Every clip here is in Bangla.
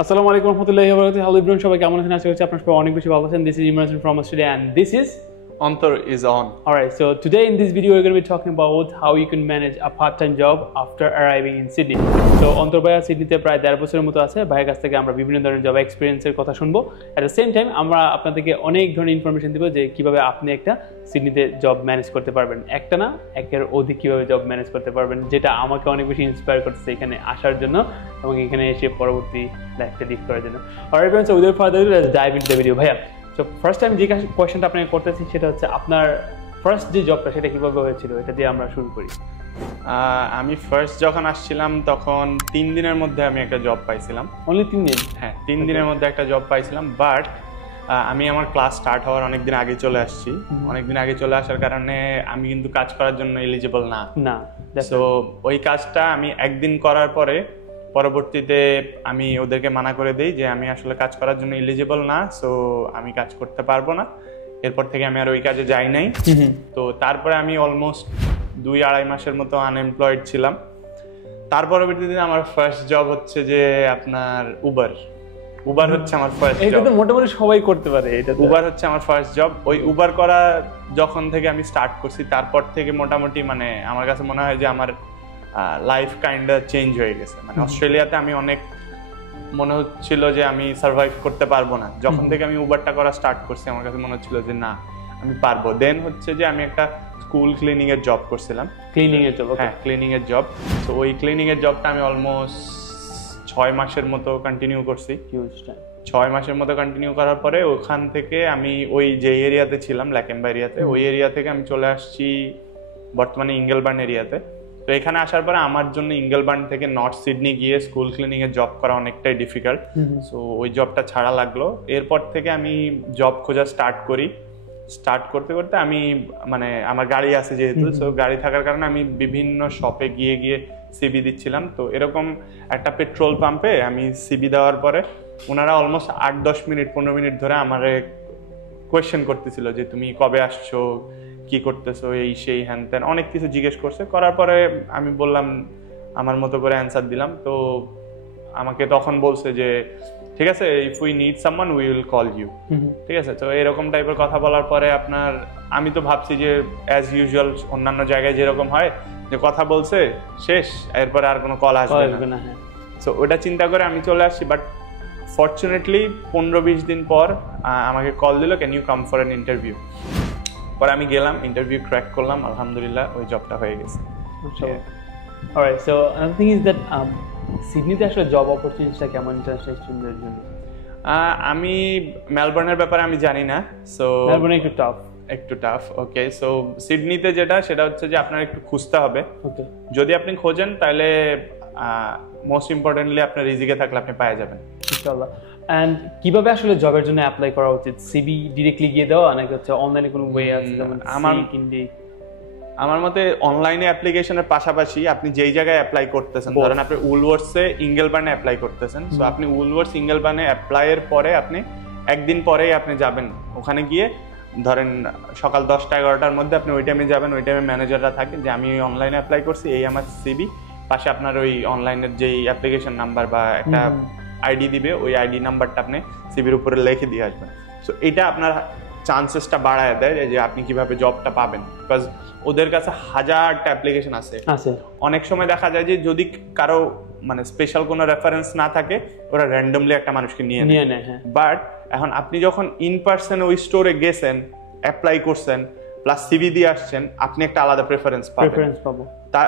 আসসালামু আলাইকুম রহমতুল্লাহি ওয়া বারাকাতুহু। হ্যালো এভরিওয়ান, সবাই কেমন আছেন? আশা করছি আপনারা সবাই অনেক বেশি ভালো আছেন। This is Imran from Australia and this is Antar is on. Alright, so today in this video we're going to be talking about how you can manage a part-time job after arriving in Sydney. So অন্তর ভাইয়া সিডনিতে প্রায় 1.5 বছরের মতো আছে। ভাইয়ের কাছ থেকে আমরা বিভিন্ন ধরনের জব এক্সপেরিয়েন্সের কথা শুনবো। At the same time আমরা আপনাদেরকে অনেক ধরনের ইনফরমেশন দিব যে কিভাবে আপনি একটা সিডনিতে জব ম্যানেজ করতে পারবেন। একটা না, একের অধিক কিভাবে জব ম্যানেজ করতে পারবেন, যেটা আমাকে অনেক বেশি ইন্সপায়ার করতেছে এখানে আসার জন্য এবং এখানে এসে পরবর্তী লাইফটা লিড করার জন্য। Alright friends, so without further ado, let's dive into the video. ভাইয়া, তো ফার্স্ট টাইম যে কোয়েশ্চেনটা আপনাকে করতেছি সেটা হচ্ছে আপনার ফার্স্ট যে জবটা সেটা কিভাবে হয়েছিল, এটা দিয়ে আমরা শুরু করি। আমি ফার্স্ট যখন আসছিলাম তখন 3 দিনের মধ্যে আমি একটা জব পাইছিলাম। অনলি 3 দিন? হ্যাঁ, 3 দিনের মধ্যে একটা জব পাইছিলাম। বাট আমি আমার ক্লাস স্টার্ট হওয়ার অনেকদিন আগে চলে আসছি। অনেকদিন আগে চলে আসার কারণে আমি কিন্তু কাজ করার জন্য এলিজিবল না। সো ওই কাজটা আমি একদিন করার পরে পরবর্তীতে আমি ওদেরকে মানা করে দিই যে আমি আসলে কাজ করার জন্য এলিজিবল না, সো আমি কাজ করতে পারবো না। এরপর থেকে আমি আর ওই কাজে যাই নাই। তো তারপরে আমি অলমোস্ট 2-2.5 মাসের মতো আনএমপ্লয়েড ছিলাম। তার পরবর্তীতে আমার ফার্স্ট জব হচ্ছে যে আপনার উবার হচ্ছে আমার ফার্স্ট জব। এটা তো মোটামুটি সবাই করতে পারে। এটা উবার হচ্ছে আমার ফার্স্ট জব। ওই উবার করা যখন থেকে আমি স্টার্ট করছি তারপর থেকে মোটামুটি মানে আমার কাছে মনে হয় যে আমার লাইফ কাইন্ডা চেঞ্জ হয়ে গেছে। মানে অস্ট্রেলিয়াতে আমি অনেক মনে হচ্ছিল যে আমি সার্ভাইভ করতে পারবো না। যখন থেকে আমি উবারটা করা স্টার্ট করছি আমার কাছে মনে হচ্ছিল যে না, আমি পারবো। দেন হচ্ছে যে আমি একটা স্কুল ক্লিনিং এর জব করছিলাম। ক্লিনিং এর জব? হ্যাঁ, ক্লিনিং এর জব। তো ওই ক্লিনিং এর জবটা আমি অলমোস্ট 6 মাসের মতো কন্টিনিউ করছি। 6 মাসের মতো কন্টিনিউ করার পরে ওখান থেকে আমি ওই যে এরিয়াতে ছিলাম, ল্যাকেম্বা এরিয়াতে, ওই এরিয়া থেকে আমি চলে আসছি বর্তমানে ইঙ্গেলবার্ন এরিয়াতে। তো এখানে আসার পরে আমার জন্য ইঙ্গেলবার্ন থেকে নর্থ সিডনি গিয়ে স্কুল ক্লিনিং এর জব করা অনেকটাই ডিফিকাল্ট। সো ওই জবটা ছাড়া লাগলো। এরপর থেকে আমি জব খোঁজা স্টার্ট করতে করতে আমি মানে আমার গাড়ি আছে যেহেতু, সো গাড়ি থাকার কারণে আমি বিভিন্ন শপে গিয়ে সিবি দিচ্ছিলাম। তো এরকম একটা পেট্রোল পাম্পে আমি সিবি দেওয়ার পরে ওনারা অলমোস্ট 8-10 মিনিট 15 মিনিট ধরে আমার কোয়েশ্চেন করতেছিল যে তুমি কবে আসছো, কি করতেছো, এই সেই হ্যান ত্যান অনেক কিছু জিজ্ঞেস করছে। করার পরে আমি বললাম, আমার মতো করে অ্যান্সার দিলাম। তো আমাকে তখন বলছে যে ঠিক আছে, if we need someone we will call you. ঠিক আছে। তো এরকম টাইপের কথা বলার পরে আপনার আমি তো ভাবছি যে অ্যাজ ইউজুয়াল অন্যান্য জায়গায় যেরকম হয় যে কথা বলছে শেষ, এরপরে আর কোনো কল আসবে না। সো ওটা চিন্তা করে আমি চলে আসছি। বাট ফরচুনেটলি 15-20 দিন পর আমাকে কল দিল, can you come for an interview. পরে আমি গেলাম, ইন্টারভিউ ক্র্যাক করলাম, আলহামদুলিল্লাহ ওই জবটা হয়ে গেছে। Alright, so another thing is that সিডনিতে আসলে জব অপরচুনিটিটা কেমন ইন্টারন্যাশনাল স্টুডেন্টদের জন্য? আমি মেলবোর্নের ব্যাপারে আমি জানি না। সো মেলবোর্ন একটু টাফ। ওকে, সো সিডনিতে সেটা হচ্ছে যে আপনার একটু খুঁজতে হবে। ওকে, যদি আপনি খোঁজেন তাহলে মোস্ট ইম্পর্টেন্টলি আপনার রিজিকে থাকলে আপনি পেয়ে যাবেন ইনশাআল্লাহ। এন্ড কিভাবে আসলে জবের জন্য অ্যাপ্লাই করা উচিত? সিভি ডিরেক্টলি গিয়ে দেওয়া নাকি হচ্ছে অনলাইনে কোনো ওয়ে আছে? যেমন আমার মতে অনলাইনে অ্যাপ্লিকেশনের পাশাপাশি আপনি যেই জায়গায় অ্যাপ্লাই করতেছেন, ধরেন আপনি উলওয়ার্সে ইঙ্গেলবার্নে অ্যাপ্লাই করতেছেন, সো আপনি উলওয়ার্স ইঙ্গেলবার্নে অ্যাপ্লাইয়ের পরে আপনি একদিন পরেই আপনি যাবেন ওখানে গিয়ে, ধরেন সকাল 10টা-11টার মধ্যে আপনি ওই টাইমে যাবেন। ওই টাইমে ম্যানেজাররা থাকে যে আমি অনলাইনে অ্যাপ্লাই করছি, এই আমার সিভি, পাশে আপনার ওই অনলাইনের যেই অ্যাপ্লিকেশন নাম্বার বা একটা আইডি দিবে, ওই আইডি নাম্বারটা আপনি সিভির উপরে লিখে দিয়ে আসবেন। সো এটা আপনার চান্সেসটা বাড়ায় দেয় যে আপনি কিভাবে জবটা পাবেন, বিকজ ওদের কাছে হাজারটা অ্যাপ্লিকেশন আছে। অনেক সময় দেখা যায় যে যদি কারো মানে স্পেশাল কোনো রেফারেন্স না থাকে, ওরা র্যান্ডমলি একটা মানুষকে নিয়ে নেয়। বাট এখন আপনি যখন ইন পার্সন ওই স্টোরে গেছেন, অ্যাপ্লাই করছেন, প্লাস সিভি দিয়ে আসছেন, আপনি একটা আলাদা প্রেফারেন্স পাবো। তা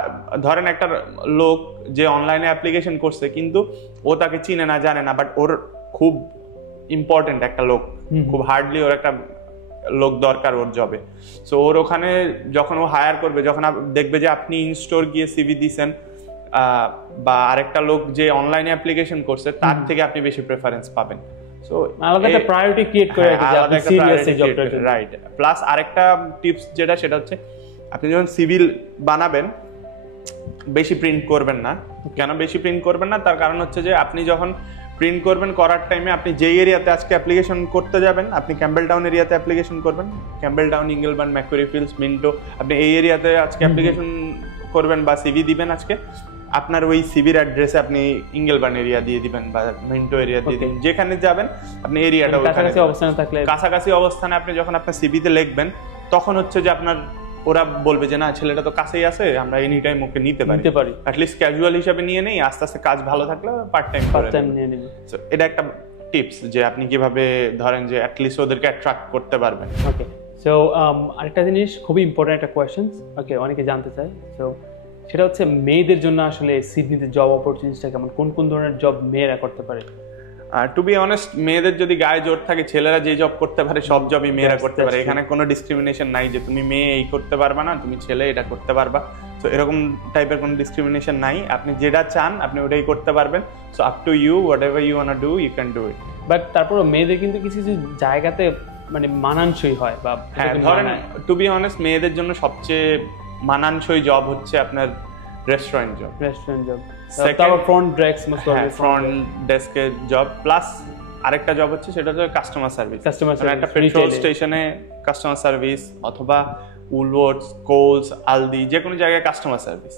ধরেন একটা লোক যে অনলাইনে অ্যাপ্লিকেশন করছে কিন্তু ও তাকে চিনে না, জানে না, বাট ওর খুব ইম্পর্টেন্ট একটা লোক, খুব হার্ডলি ওর একটা লোক দরকার ওর জবে। সো ওর ওখানে যখন ও হায়ার করবে, যখন দেখবে যে আপনি ইন স্টোর গিয়ে সিভি দিয়েছেন বা আরেকটা লোক যে অনলাইনে অ্যাপ্লিকেশন করছে তার থেকে আপনি বেশি প্রেফারেন্স পাবেন। সো আলাদা একটা প্রায়োরিটি ক্রিয়েট করে আপনি সিরিয়াসলি জবটা, রাইট। প্লাস আরেকটা টিপস সেটা হচ্ছে আপনি যখন সিভিল বানাবেন বেশি প্রিন্ট করবেন না। কেন বেশি প্রিন্ট করবেন না? তার কারণ হচ্ছে যে আপনি যখন প্রিন্ট করবেন, করার টাইমে আপনি যেই এরিয়াতে আজকে অ্যাপ্লিকেশন করতে যাবেন, আপনি ক্যাম্বেল টাউন এরিয়াতে অ্যাপ্লিকেশন করবেন, ক্যাম্বেল টাউন, ইঙ্গেলবার্ন, ম্যাকুরি ফিল্ডস, মিন্টো, আপনি এই এরিয়াতে আজকে অ্যাপ্লিকেশন করবেন বা সিভি দিবেন আজকে, আপনার ওই সিভির অ্যাড্রেসে আপনি ইঙ্গেলবার্ন এরিয়া দিয়ে দিবেন বা মিন্টো এরিয়া দিয়ে দিবেন, যেখানে যাবেন আপনি এরিয়াটা কাছাকাছি অবস্থানে থাকলে, কাছাকাছি অবস্থানে আপনি যখন আপনার সিভিতে লিখবেন তখন হচ্ছে যে আপনার ওরা বলবে যে না ছেলেটা তো কাছেই আছে, আমরা এনি টাইম ওকে নিতে পারি, অ্যাটলিস্ট ক্যাজুয়াল হিসাবে নিয়ে নেই, আস্তে আস্তে কাজ ভালো থাকলে পার্ট টাইম নিয়ে নেবে। এটা একটা টিপস যে আপনি কিভাবে ধরেন যে অ্যাটলিস্ট ওদেরকে অ্যাট্রাক্ট করতে পারবেন। ওকে, সো আরেকটা জিনিস খুবই ইম্পর্টেন্ট একটা কোয়েশ্চেন, ওকে, অনেকে জানতে চায়, সো সেটা হচ্ছে মেয়েদের জন্য আসলে সিডনিতে জব অপরচুনিটিটা কেমন, কোন কোন ধরনের জব মেয়েরা করতে পারে? টু বি অনেস্ট, মেয়েদের যদি গায়ে জোর থাকে, ছেলেরা যে জব করতে পারে সব জবই মেয়েরা করতে পারে। এখানে কোনো ডিসক্রিমিনেশন নাই যে তুমি মেয়ে এই করতে পারবা না, তুমি ছেলে এটা করতে পারবা। সো এরকম টাইপের কোনো ডিসক্রিমিনেশন নাই, আপনি যেটা চান আপনি ওটাই করতে পারবেন। So up to you, whatever you want to do, you can do it. But তারপরও মেয়েদের কিন্তু কিছু কিছু জায়গাতে মানে মানানসই হয় বা হ্যাঁ, ধরেন টু বি অনেস্ট মেয়েদের জন্য সবচেয়ে মানানসই জব হচ্ছে আপনার রেস্টুরেন্ট জব। তারপর ফ্রন্ট ডেস্কের জব, প্লাস আরেকটা জব হচ্ছে সেটা হচ্ছে কাস্টমার সার্ভিস। একটা পেট্রোল স্টেশনে কাস্টমার সার্ভিস, অথবা উলওয়ার্ডস, কোলস, আলদি, যে কোনো জায়গায় কাস্টমার সার্ভিস,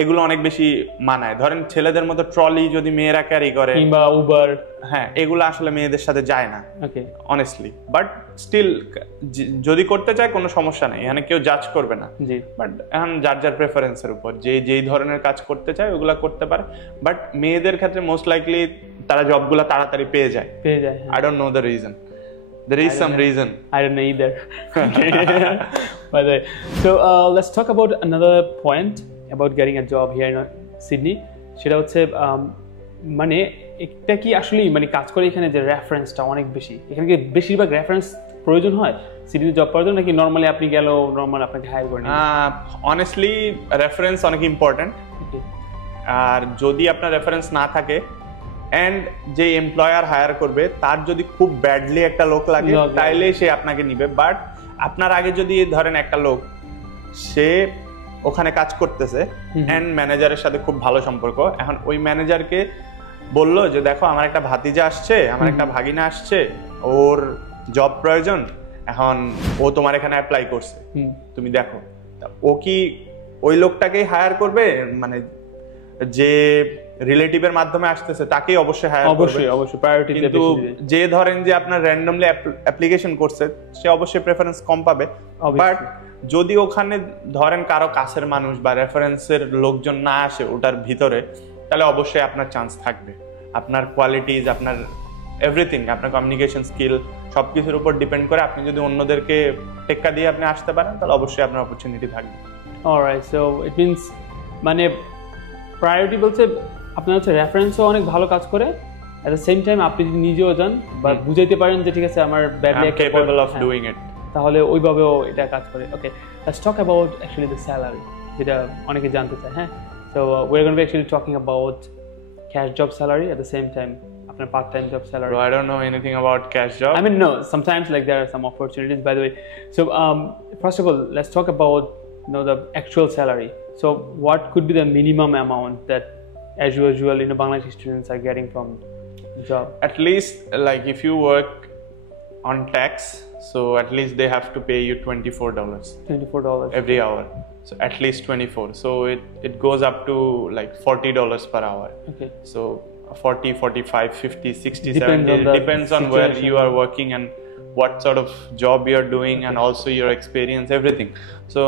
এগুলো অনেক বেশি মানায়। ধরেন ছেলেদের মতো ট্রলি যদি মেয়েরা ক্যারি করে কিংবা উবার, হ্যাঁ এগুলো আসলে মেয়েদের সাথে যায় না অনেস্টলি। বাট স্টিল যদি করতে চায় কোনো সমস্যা নেই, এখানে কেউ জাজ করবে না। বাট এখন যার যার প্রেফারেন্সের উপর যে যেই ধরনের কাজ করতে চায় ওগুলা করতে পারে। বাট মেয়েদের ক্ষেত্রে মোস্ট লাইকলি তারা জবগুলো তাড়াতাড়ি পেয়ে যায়। I don't know the reason. There is some reason. I don't know either. By the way, so let's talk about another point about getting a job here in Sydney. সেটা হচ্ছে মানে এটা কি আসলে মানে কাজ করে এখানে যে রেফারেন্সটা অনেক বেশি, এখানে কি বেশিরভাগ রেফারেন্স প্রয়োজন হয় সিডনিতে জব করার জন্য, নাকি নর্মালি আপনি গেলেও নর্মাল আপনাকে হায়ার করে নেন? অনেস্টলি রেফারেন্স অনেক ইম্পর্টেন্ট। আর যদি আপনার রেফারেন্স না থাকে এন্ড যে এমপ্লয়ার হায়ার করবে তার যদি খুব ব্যাডলি একটা লোক লাগে তাইলে সে আপনাকে নিবে। বাট আপনার আগে যদি ধরেন একটা লোক সে ওখানে কাজ করতেছে এন্ড ম্যানেজারের সাথে খুব ভালো সম্পর্ক, এখন ওই ম্যানেজারকে বললো যে দেখো আমার একটা ভাতিজা আসছে, আমার একটা ভাগিনা আসছে, ওর জব প্রয়োজন, এখন ও তোমার এখানে অ্যাপ্লাই করছে, তুমি দেখো, ও কি ওই লোকটাকেই হায়ার করবে? মানে যে রিলেটিভের মাধ্যমে আসতেছে তাকেই অবশ্যই হায়ার করবে, অবশ্যই প্রায়োরিটি। কিন্তু যে ধরেন যে আপনার র্যান্ডমলি অ্যাপ্লিকেশন করছে সে অবশ্যই প্রেফারেন্স কম পাবে। বাট যদি ওখানে ধরেন কারো কাছের মানুষ বা রেফারেন্সের লোকজন না আসে ওটার ভিতরে, তাহলে অবশ্যই আপনার চান্স থাকবে। আপনার কোয়ালিটিজ, আপনার এভরিথিং, আপনার কমিউনিকেশন স্কিল সবকিছুর উপর ডিপেন্ড করে। আপনি যদি অন্যদেরকে টেক্কা দিয়ে আপনি আসতে পারেন তাহলে অবশ্যই আপনার অপরচুনিটি থাকবে। অলরাইট, সো ইট মিন্স মানে প্রায়োরিটি বলছে আপনার হচ্ছে রেফারেন্সও অনেক ভালো কাজ করে, এট দ্য সেম টাইম আপনি যদি নিজেও যান বা বুঝাইতে পারেন যে ঠিক আছে আমার badly capable of doing it, তাহলে ওইভাবেও এটা কাজ করে। Okay, let's talk about actually the salary, যেটা অনেকে জানতে চায়। হ্যাঁ, so we are going to be actually talking about cash job salary at the same time আপনার part time job salary. I don't know anything about cash job. I mean, no, sometimes like there are some opportunities, by the way. So first of all, let's talk about the actual salary. So what could be the minimum amount that as usual Bangladeshi students are getting from job? At least like if you work on tax, so at least they have to pay you $24 every hour. So at least 24. So it goes up to like $40 per hour. Okay. So 40, 45, 50, 60, Depends 70. Depends on where you are working and what sort of job you are doing, and also your experience, everything. So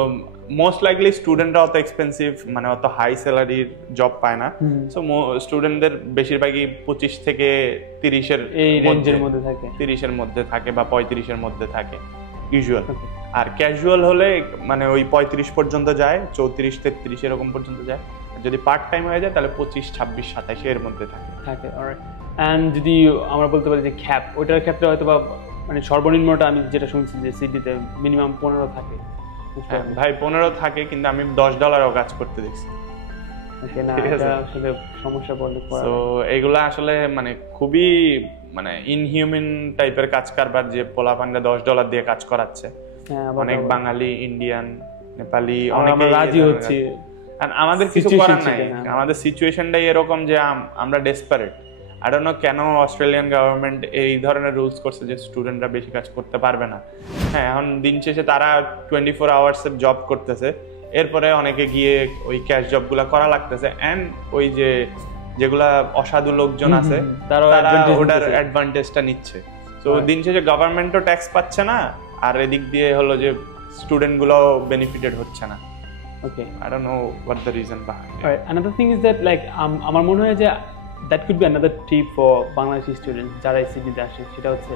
most likely স্টুডেন্টরা অত এক্সপেন্সিভ মানে অত হাই স্যালারির জব পায় না। সো স্টুডেন্টদের বেশিরভাগই 25 থেকে 30 এই রেঞ্জের মধ্যে থাকে, 30 এর মধ্যে থাকে বা 35 এর মধ্যে থাকে ইউজুয়াল। আর ক্যাজুয়াল হলে মানে ওই 35 পর্যন্ত যায়, 34, 33 এরকম পর্যন্ত যায়। যদি পার্ট টাইম হয়ে যায় তাহলে 25, 26, 27 এর মধ্যে থাকে। অলরাইট, এন্ড যদি আমরা বলতে পারি যে ক্যাপ, ওইটার ক্ষেত্রে হয়তো বা মানে সর্বনিম্নটা আমি যেটা শুনছি যে সিটিতে মিনিমাম 15 থাকে। ভাই 15 থাকে, কিন্তু আমি $10ও কাজ করতে দেখছি। ওকে, না এটা আসলে সমস্যা বলতে পারে। সো এগুলা আসলে মানে খুবই মানে ইনহিউম্যান টাইপের কাজ কারবার, যে পোলাপানরা $10 দিয়ে কাজ করাচ্ছে। অনেক বাঙালি, ইন্ডিয়ান, নেপালি অনেকে রাজি হচ্ছে। আর আমাদের কিছু করার নাই, আমাদের সিচুয়েশনটাই এরকম যে আমরা ডেসপারেট। I don't know কেন অস্ট্রেলিয়ান গভর্নমেন্ট এই ধরনের রুলস করছে যে স্টুডেন্টরা বেশি কাজ করতে পারবে না। হ্যাঁ, এখন দিন শেষে তারা 24 আওয়ার্স জব করতেছে, এরপরে অনেকে গিয়ে ওই ক্যাশ জবগুলা করা লাগতেছে, এন্ড ওই যে যেগুলা অসাধু লোকজন আছে তারা ওটার অ্যাডভান্টেজটা নিচ্ছে। তো দিন শেষে গভর্নমেন্টও ট্যাক্স পাচ্ছে না, আর এদিক দিয়ে হলো যে স্টুডেন্ট গুলো বেনিফিটেড হচ্ছে না। Okay, I don't know what the reason behind it. alright, another thing is that like আমার মনে হয় যে that could be another tip for Bangladeshi students যারা এই সিডনিতে আসে, সেটা হচ্ছে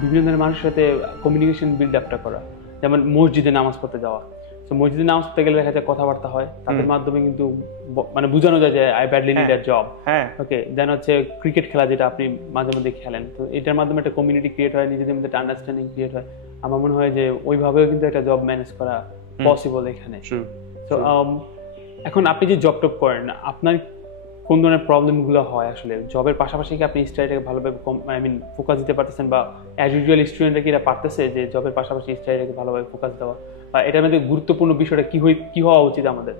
বিভিন্ন ধরনের মানুষের সাথে কমিউনিকেশন বিল্ড আপটা করা। যেমন মসজিদে নামাজ পড়তে যাওয়া, তো মসজিদে নামাজ পড়তে গেলে দেখা যায় কথাবার্তা হয়, তাদের মাধ্যমে কিন্তু মানে বোঝানো যায় যে I badly need a job. Okay, then হচ্ছে ক্রিকেট খেলা, যেটা আপনি মাঝে মধ্যে খেলেন, তো এটার মাধ্যমে একটা কমিউনিটি ক্রিয়েট হয়, নিজেদের মধ্যে একটা আন্ডারস্ট্যান্ডিং ক্রিয়েট হয়। আমার মনে হয় যে ওইভাবেও কিন্তু একটা জব ম্যানেজ করা পসিবল এখানে। তো এখন আপনি যে জব টপ করেন, আপনার কোন ধরনের প্রবলেমগুলো হয় আসলে জবের পাশাপাশি? কি আপনি স্টাডিটাকে ভালোভাবে ফোকাস দিতে পারতেছেন, বা অ্যাজ ইউজুয়াল স্টুডেন্টরা কি এটা পারতেছে যে জবের পাশাপাশি স্টাডিটাকে ভালোভাবে ফোকাস দেওয়া, বা এটার মধ্যে গুরুত্বপূর্ণ বিষয়টা কি হওয়া উচিত আমাদের?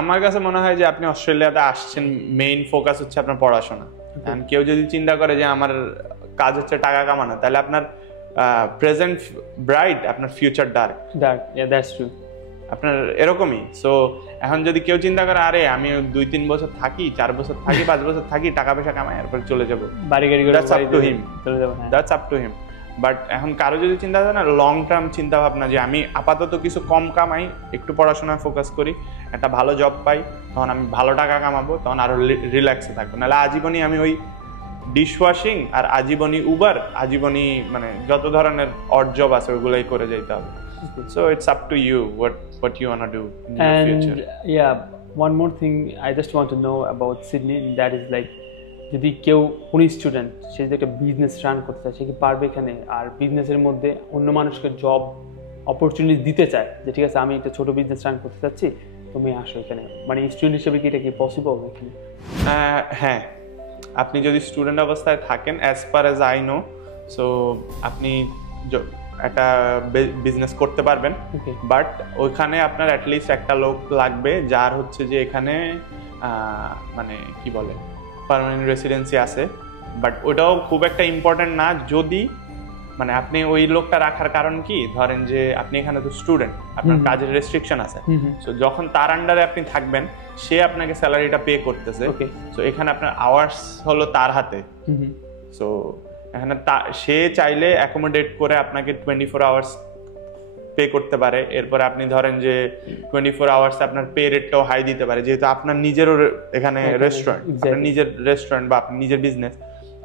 আমার কাছে মনে হয় যে আপনি অস্ট্রেলিয়াতে আসছেন, মেইন ফোকাস হচ্ছে আপনার পড়াশোনা। কেউ যদি চিন্তা করে যে আমার কাজ হচ্ছে টাকা কামানো, তাহলে আপনার প্রেজেন্ট ব্রাইট, আপনার ফিউচার ডার্ক। That's true. আপনার এরকমই। সো এখন যদি কেউ চিন্তা করে আরে আমি 2-3 বছর থাকি, 4 বছর থাকি, 5 বছর থাকি, টাকা পয়সা কামাই, এরপর চলে যাবো, বাড়ি গাড়ি করে that's up to him, that's up to him. But এখন কারো যদি চিন্তা করে না লং টার্ম চিন্তা ভাবনা, যে আমি আপাতত কিছু কম কামাই, একটু পড়াশোনায় ফোকাস করি, একটা ভালো জব পাই, তখন আমি ভালো টাকা কামাবো, তখন আরো রিল্যাক্সে থাকবো। নাহলে আজীবনই আমি ওই ডিশ ওয়াশিং আর আজীবনই উবার, আজীবনই মানে যত ধরনের অড জব আছে ওইগুলোই করে যেতে হবে। So it's up to you what you want to do in your future. And yeah, one more thing I just want to know about Sydney, that is like যদি কেউ কোন স্টুডেন্ট সে যদি একটা বিজনেস রান করতে চায়, সে কি পারবে এখানে? আর বিজনেসের মধ্যে অন্য মানুষকে জব অপরচুনিটি দিতে চায় যে ঠিক আছে আমি একটা ছোট বিজনেস রান করতে চাচ্ছি, তুমি আসো এখানে, মানে স্টুডেন্ট হিসেবে কি এটা কি পসিবল এখানে? হ্যাঁ, আপনি যদি স্টুডেন্ট অবস্থায় থাকেন, as per as I know, so আপনি একটা বিজনেস করতে পারবেন। বাট ওইখানে আপনার অ্যাটলিস্ট একটা লোক লাগবে যার হচ্ছে যে এখানে মানে কি বলে পার্মানেন্ট রেসিডেন্সি আছে। বাট ওটাও খুব একটা ইম্পর্টেন্ট না, যদি মানে আপনি ওই লোকটা রাখার কারণ কি, ধরেন যে আপনি এখানে তো স্টুডেন্ট, আপনার কাজের রেস্ট্রিকশন আছে, সো যখন তার আন্ডারে আপনি থাকবেন, সে আপনাকে স্যালারিটা পে করতেছে, সো এখানে আপনার আওয়ার্স হলো তার হাতে। সো এখানে সে চাইলে অ্যাকোমোডেট করে আপনাকে 24 আওয়ার্স পে করতে পারে। এরপরে আপনি ধরেন যে 24 আওয়ার্স আপনার পে রেটটাও হাই দিতে পারে, যেহেতু আপনার নিজেরও এখানে রেস্টুরেন্ট, আপনার নিজের রেস্টুরেন্ট বা আপনার নিজের বিজনেস,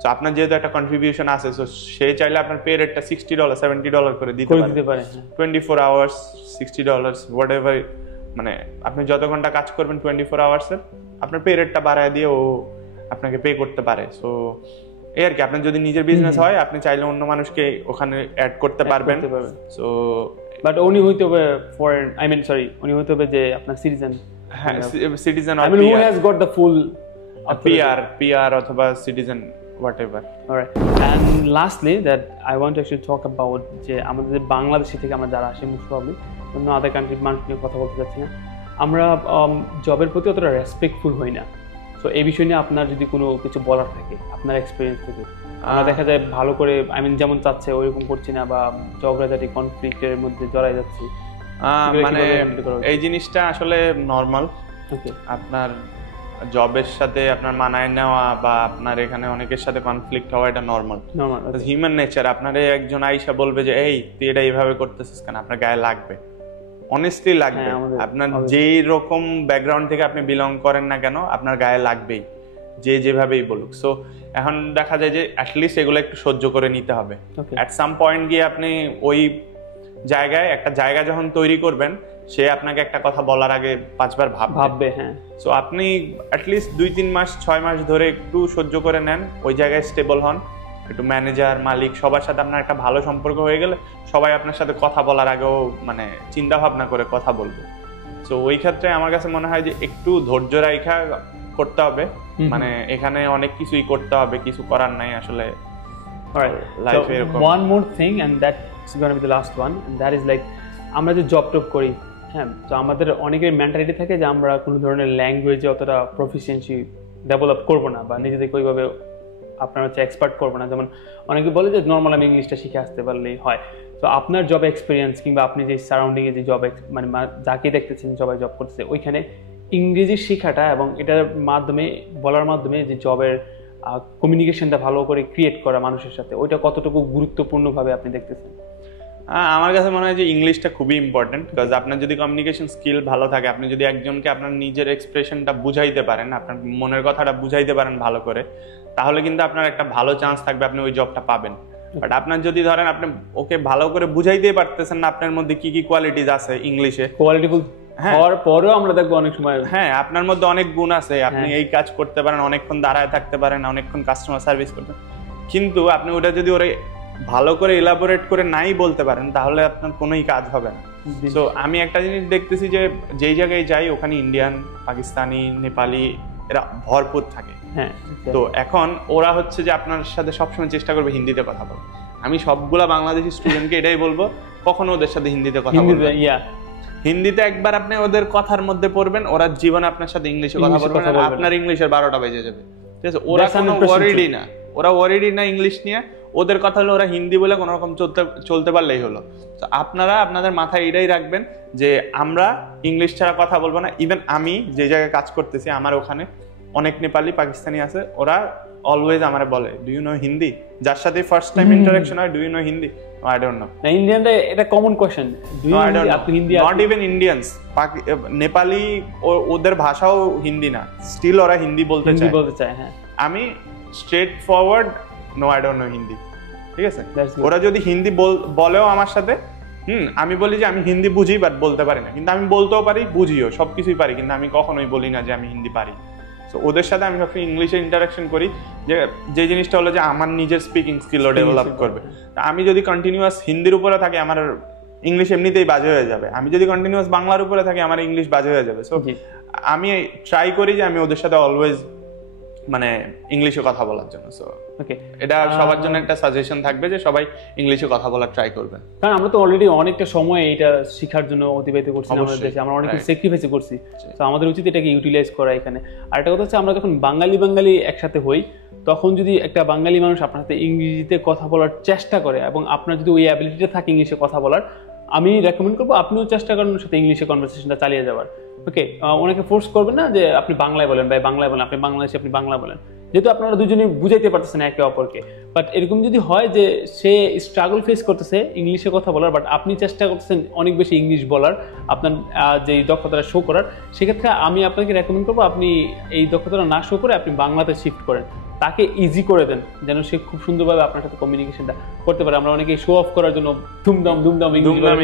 সো আপনার যেহেতু একটা কন্ট্রিবিউশন আছে, সো সে চাইলে আপনার পে রেটটা $60 $70 করে দিতে পারে। 24 আওয়ার্স $60 হোয়াট এভার, মানে আপনি যত ঘন্টা কাজ করবেন 24 আওয়ার্সের, আপনার পে রেটটা বাড়ায় দিয়ে ও আপনাকে পে করতে পারে। সো এই আর কি, আপনার যদি নিজের বিজনেস হয়, আপনি চাইলে অন্য মানুষকে ওখানে অ্যাড করতে পারবেন। সো বাট উনি হইতে হবে ফরেন, আই মিন সরি, উনি হইতে হবে যে আপনার সিটিজেন। হ্যাঁ, citizen I mean who has got the full PR অথবা citizen whatever. Alright, and lastly that I want to actually talk about যে আমাদের বাংলাদেশি থেকে আমরা যারা আসি, মোস্ট প্রবলি অন্য আদার কান্ট্রির মানুষ নিয়ে কথা বলতে যাচ্ছি না, আমরা জবের প্রতি অতটা রেসপেক্টফুল হই না। তো এই বিষয় নিয়ে আপনার যদি কোনো কিছু বলার থাকে আপনার এক্সপিরিয়েন্স থেকে, আমরা দেখা যায় ভালো করে আই মিন যেমন চাচ্ছে ওইরকম করছি না, বা ঝগড়াঝাটি কনফ্লিক্টের মধ্যে জড়াই যাচ্ছি, মানে এই জিনিসটা আসলে নরমাল। আপনার জবের সাথে আপনার মানায় নেওয়া বা আপনার এখানে অনেকের সাথে কনফ্লিক্ট হওয়া, এটা নরমাল হিউম্যান নেচার। আপনার একজন আইসা বলবে যে এই তুই এটা এইভাবে করতেছিস কেন, আপনার গায়ে লাগবে, অনেস্টলি লাগবে। আপনার যেই রকম ব্যাকগ্রাউন্ড থেকে আপনি বিলং করেন না কেন, আপনার গায়ে লাগবেই, যে যেভাবেই বলুক। সো এখন দেখা যায় যে অ্যাটলিস্ট এগুলো একটু সহ্য করে নিতে হবে। অ্যাট সাম পয়েন্ট গিয়ে আপনি ওই জায়গায় একটা জায়গা যখন তৈরি করবেন, সে আপনাকে একটা কথা বলার আগে 5 বার ভাববে। হ্যাঁ, সো আপনি অ্যাটলিস্ট 2-3 মাস 6 মাস ধরে একটু সহ্য করে নেন, ওই জায়গায় স্টেবল হন, একটু ম্যানেজার মালিক সবার সাথে আপনার একটা ভালো সম্পর্ক হয়ে গেলে সবাই আপনার সাথে কথা বলার আগেও মানে চিন্তা ভাবনা করে কথা বলবে। সো ওই ক্ষেত্রে আমার কাছে মনে হয় যে একটু ধৈর্য রাখা করতে হবে, মানে এখানে অনেক কিছুই করতে হবে, কিছু করার নাই আসলে। লাইফ এরকম। One more thing and that's going to be the last one, and that is like আমরা যে জব টপ করি, হ্যাঁ, তো আমাদের অনেকের মেন্টালিটি থাকে যে আমরা কোনো ধরনের ল্যাঙ্গুয়েজে অতটা প্রফিসিয়েন্সি ডেভেলপ করবো না, বা নিজেদেরকে ওইভাবে আপনার হচ্ছে এক্সপার্ট করবো না, যেমন অনেকে বলে যে নর্মাল আমি ইংলিশটা শিখে আসতে পারলেই হয়। তো আপনার জব এক্সপিরিয়েন্স কিংবা আপনি যে সারাউন্ডিংয়ে যে জব মানে যাকে দেখতেছেন সবাই জব করতেছে, ওইখানে ইংরেজি শেখাটা এবং এটার মাধ্যমে বলার মাধ্যমে যে জবের কমিউনিকেশনটা ভালো করে ক্রিয়েট করা মানুষের সাথে, ওইটা কতটুকু গুরুত্বপূর্ণভাবে আপনি দেখতেছেন? আমার কাছে মনে হয় যে ইংলিশটা খুবই ইম্পর্টেন্ট, বিকজ আপনার যদি কমিউনিকেশন স্কিল ভালো থাকে, আপনি যদি একজনকে আপনার নিজের এক্সপ্রেশনটা বুঝাইতে পারেন, আপনার মনের কথাটা বুঝাইতে পারেন ভালো করে, তাহলে কিন্তু আপনার একটা ভালো চান্স থাকবে আপনি ওই জবটা পাবেন। বাট আপনার যদি ধরেন আপনি ওকে ভালো করে বুঝাইতেই পারতেছেন না আপনার মধ্যে কি কি কোয়ালিটিজ আছে ইংলিশে, কোয়ালিটিফুল হওয়ার পরেও আমরা দেখবো অনেক সময় হ্যাঁ আপনার মধ্যে অনেক গুণ আছে, আপনি এই কাজ করতে পারেন, অনেকক্ষণ দাঁড়ায় থাকতে পারেন, অনেকক্ষণ কাস্টমার সার্ভিস করতে, কিন্তু আপনি ওটা যদি ওরা ভালো করে এলাবোরেট করে নাই বলতে পারেন, তাহলে আপনার কোনোই কাজ হবে না। তো আমি একটা জিনিস দেখতেছি যে যেই জায়গায় যাই ওখানে ইন্ডিয়ান, পাকিস্তানি, নেপালি এরা ভরপুর থাকে। তো এখন ওরা হচ্ছে যে আপনার সাথে সবসময় চেষ্টা করবে হিন্দিতে কথা বলতে। আমি সবগুলা বাংলাদেশি স্টুডেন্টকে এটাই বলবো, কখনো ওদের সাথে হিন্দিতে কথা বলবেন। হিন্দিতে একবার আপনি ওদের কথার মধ্যে পড়বেন, ওরা জীবনে আপনার সাথে ইংলিশে কথা বলবেন, আপনার ইংলিশের 12টা বেজে যাবে। ঠিক আছে, ওরা কোনো ওয়ারিডই না, ওরা ওয়ারিডই না ইংলিশ নিয়ে। ওদের কথা হলো ওরা হিন্দি বলে কোনো রকম চলতে পারলেই হলো। তো আপনারা আপনাদের মাথায় এটাই রাখবেন যে আমরা ইংলিশ ছাড়া কথা বলবো না। ইভেন আমি যে জায়গায় কাজ করতেছি আমার ওখানে অনেক নেপালি, পাকিস্তানি আছে, ওরা অলওয়েজ আমারে বলে ডু ইউ নো হিন্দি, যার সাথে ফার্স্ট টাইম ইন্টারঅ্যাকশন হয়, do you know Hindi? I don't know. না, ইন্ডিয়ানরা এটা common question, do you know আপনি Hindi? Not even Indians, Nepali ওদের ভাষাও হিন্দি না, স্টিল ওরা হিন্দি বলতে চায়। হ্যাঁ, আমি straightforward no, I don't know Hindi. ঠিক আছে, ওরা যদি হিন্দি বলেও আমার সাথে, আমি বলি যে আমি হিন্দি বুঝি বাট বলতে পারি না, কিন্তু আমি বলতেও পারি, বুঝিও, সবকিছুই পারি, কিন্তু আমি কখনোই বলি না যে আমি হিন্দি পারি। তো ওদের সাথে আমি সবসময় ইংলিশে ইন্টারাকশন করি, যে জিনিসটা হলো যে আমার নিজের স্পিকিং স্কিলও ডেভেলপ করবে। আমি যদি কন্টিনিউয়াস হিন্দির উপরে থাকি আমার ইংলিশ এমনিতেই বাজে হয়ে যাবে, আমি যদি কন্টিনিউয়াস বাংলার উপরে থাকি আমার ইংলিশ বাজে হয়ে যাবে। সো আমি ট্রাই করি যে আমি ওদের সাথে অলওয়েজ মানে ইংলিশে কথা বলার জন্য। সো ওকে, এটা সবার জন্য একটা সাজেশন থাকবে যে সবাই ইংলিশে কথা বলার ট্রাই করবেন, কারণ আমরা তো অলরেডি অনেকটা সময় এটা শেখার জন্য অতিবাহিত করছি আমাদের দেশে, আমরা অনেক স্যাক্রিফাইস করছি। তো আমাদের উচিত এটাকে ইউটিলাইজ করা এখানে। আর একটা কথা হচ্ছে, আমরা যখন বাঙালি একসাথে হই, তখন যদি একটা বাঙালি মানুষ আপনার সাথে ইংরেজিতে কথা বলার চেষ্টা করে এবং আপনার যদি ওই অ্যাবিলিটিটা থাকে ইংলিশে কথা বলার, আমি রেকমেন্ড করবো আপনিও চেষ্টা করেন ওর সাথে ইংলিশে কনভারসেশনটা চালিয়ে যাওয়ার। ওকে, ওনাকে ফোর্স করবেন না যে আপনি বাংলায় বলেন, ভাই বাংলায় বলেন, আপনি বাংলাদেশে আপনি বাংলা বলেন, যেহেতু আপনারা দুজনেই বুঝাইতে পারতেছেন একে অপরকে। বাট এরকম যদি হয় যে সে স্ট্রাগল ফেস করতেছে ইংলিশে কথা বলার, বাট আপনি চেষ্টা করতেছেন অনেক বেশি ইংলিশ বলার, আপনার যে দক্ষতাটা শো করার, সেক্ষেত্রে আমি আপনাকে রেকমেন্ড করবো আপনি এই দক্ষতাটা না শো করে আপনি বাংলাতে শিফট করেন, তাকে ইজি করে দেন যেন সে খুব সুন্দরভাবে আপনার সাথে কমিউনিকেশনটা করতে পারে। আমরা অনেকে শো অফ করার জন্য দুমদাম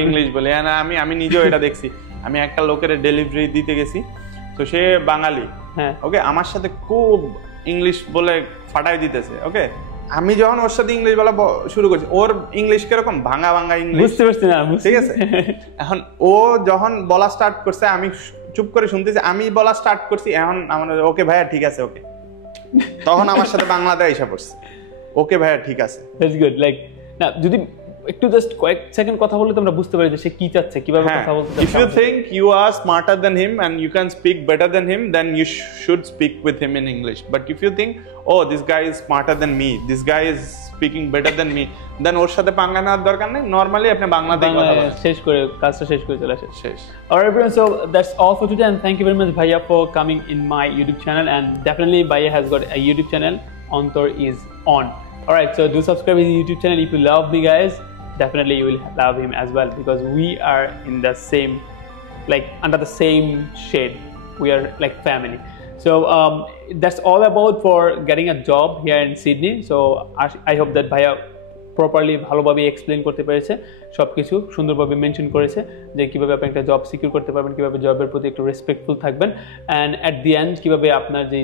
ইংলিশ বলে, আমি নিজেও এটা দেখছি। আমি একটা লোকের ডেলিভারি দিতে গেছি, তো সে বাঙালি, হ্যাঁ ওকে, আমার সাথে খুব ইংলিশ বলে ফাটাই দিতেছে। ওকে, আমি যখন ওর সাথে ইংলিশ বলা শুরু করছি, ওর ইংলিশ কিরকম ভাঙা ইংলিশ, বুঝতে পারছি না, ঠিক আছে। এখন ও যখন বলা স্টার্ট করছে আমি চুপ করে শুনতেছি, আমি বলা স্টার্ট করছি, এখন আমার ওকে ভাইয়া ঠিক আছে, ওকে, তখন আমার সাথে বাংলাতে আইসা পড়ছে, ওকে ভাইয়া ঠিক আছে। That's good. লাইক না, যদি একটু জাস্ট কয়েক সেকেন্ড কথা বললে তো আমরা বুঝতে পারি যে সে কি চাচ্ছে, কিভাবে কথা বলতে চাচ্ছে। If you think you are smarter than him and you can speak better than him, then you should speak with him in English. But if you think, oh, this guy is smarter than me, this guy is speaking better than me, then ওর সাথে পাঙ্গা নেওয়ার দরকার নেই, নরমালি আপনি বাংলাতেই কথা বলেন, শেষ করে কাজটা শেষ করে চলে আসে। Alright everyone, so that's all for today, and thank you very much Bhaiya for coming in my YouTube channel, and definitely Bhaiya has got a YouTube channel, Antor is on. Alright, so do subscribe his YouTube channel if you love me guys. Definitely you will love him as well, because we are in the same, like under the same shade, we are like family. So that's all about for getting a job here in Sydney. So I hope that Bhaiya properly ভালোভাবে এক্সপ্লেইন করতে পেরেছে, সবকিছু সুন্দরভাবে মেনশন করেছে যে কিভাবে আপনি একটা জব সিকিউর করতে পারবেন, কিভাবে জবের প্রতি একটু রেসপেক্টফুল থাকবেন, অ্যান্ড অ্যাট দি এন্ড কিভাবে আপনার যে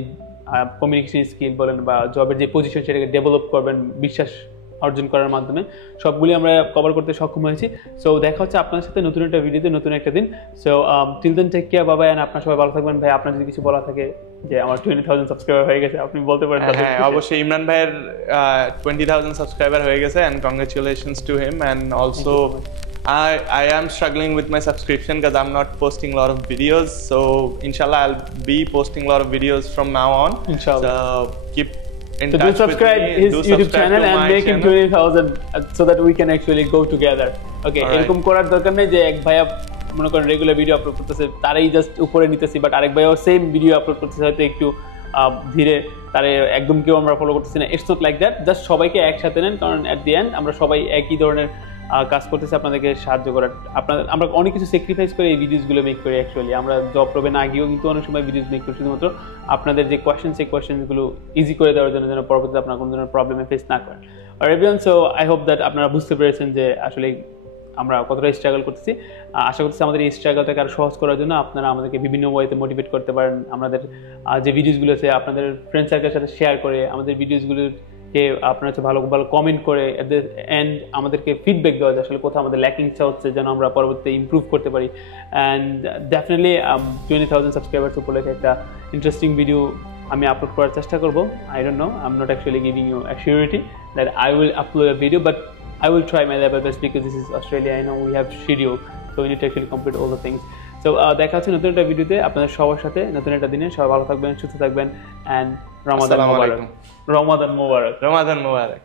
কমিউনিকেশন স্কিল বলেন বা জবের যে পজিশন সেটাকে ডেভেলপ করবেন বিশ্বাস অর্জন করার মাধ্যমে, সবগুলি আমরা কভার করতে সক্ষম হয়েছি। সো দেখা হচ্ছে আপনার সাথে নতুন একটা ভিডিওতে নতুন একটা দিন। So till then take care, বাবা, এন্ড আপনারা সবাই ভালো থাকবেন। ভাই আপনার যদি কিছু বলা থাকে, যে আমার 20,000 সাবস্ক্রাইবার হয়ে গেছে, আপনি বলতে পারেন। হ্যাঁ অবশ্যই, ইমরান ভাইয়ের 20,000 সাবস্ক্রাইবার হয়ে গেছে, and congratulations to him, and also I am struggling with my subscription because I'm not posting a lot of videos, so inshallah I'll be posting a lot of videos from now on. Inshallah. So keep in So do touch with subscribe me, his do YouTube subscribe channel to and my make him channel. 20,000 so that we can actually go together. Okay, Alright. এরকম করার দরকার নেই যে এক ভাইয়া মনে করেন রেগুলার ভিডিও আপলোড করতেছে তারাই জাস্ট উপরে নিতেছি, বাট আরেক ভাইও সেম ভিডিও আপলোড করতেছে হয়তো একটু ধীরে, তারে একদম কেউ আমরা ফলো করতেছি না। It's not like that, just সবাইকে একসাথে নেন, কারণ অ্যাট দি এন্ড আমরা সবাই একই ধরনের কাজ করতেছি আপনাদেরকে সাহায্য করার। আমরা অনেক কিছু স্যাক্রিফাইস করে এই ভিডিওসগুলো মেক করি। অ্যাকচুয়ালি আমরা জব প্রবে না গিয়েও কিন্তু অনেক সময় ভিডিওস মেক করি শুধুমাত্র আপনাদের যে কোয়েশ্চেন, সেই কোয়েশ্চেনগুলো ইজি করে দেওয়ার জন্য, যেন পরবর্তীতে আপনারা কোনো ধরনের প্রবলেমে ফেস না করেন। আর everyone, so I hope that আপনারা বুঝতে পেরেছেন যে আসলে আমরা কতটা স্ট্রাগল করতেছি। আশা করতেছি আমাদের এই স্ট্রাগলটাকে আরও সহজ করার জন্য আপনারা আমাদেরকে বিভিন্ন ওয়েতে মোটিভেট করতে পারেন। আমাদের যে ভিডিওসগুলো আছে আপনাদের ফ্রেন্ড সার্কেলের সাথে শেয়ার করে, আমাদের ভিডিওসগুলোকে আপনারা হচ্ছে ভালো ভালো কমেন্ট করে, অ্যাট দ্য এন্ড আমাদেরকে ফিডব্যাক দেওয়া যায় আসলে কোথাও আমাদের ল্যাকিংটা হচ্ছে, যেন আমরা পরবর্তীতে ইমপ্রুভ করতে পারি। অ্যান্ড ডেফিনেটলি 20,000 সাবস্ক্রাইবার্স উপলক্ষে একটা ইন্টারেস্টিং ভিডিও আমি আপলোড করার চেষ্টা করবো। I don't know, I am not actually giving you assurity that I will upload a video, but I will try my level best because this is Australia. I know we have schedule, so we need to actually complete all the things. So দেখা হচ্ছে নতুন একটা ভিডিওতে আপনাদের সবার সাথে নতুন একটা দিনে। সবাই ভালো থাকবেন, সুস্থ থাকবেন, and Ramadan Mubarak. Ramadan Mubarak.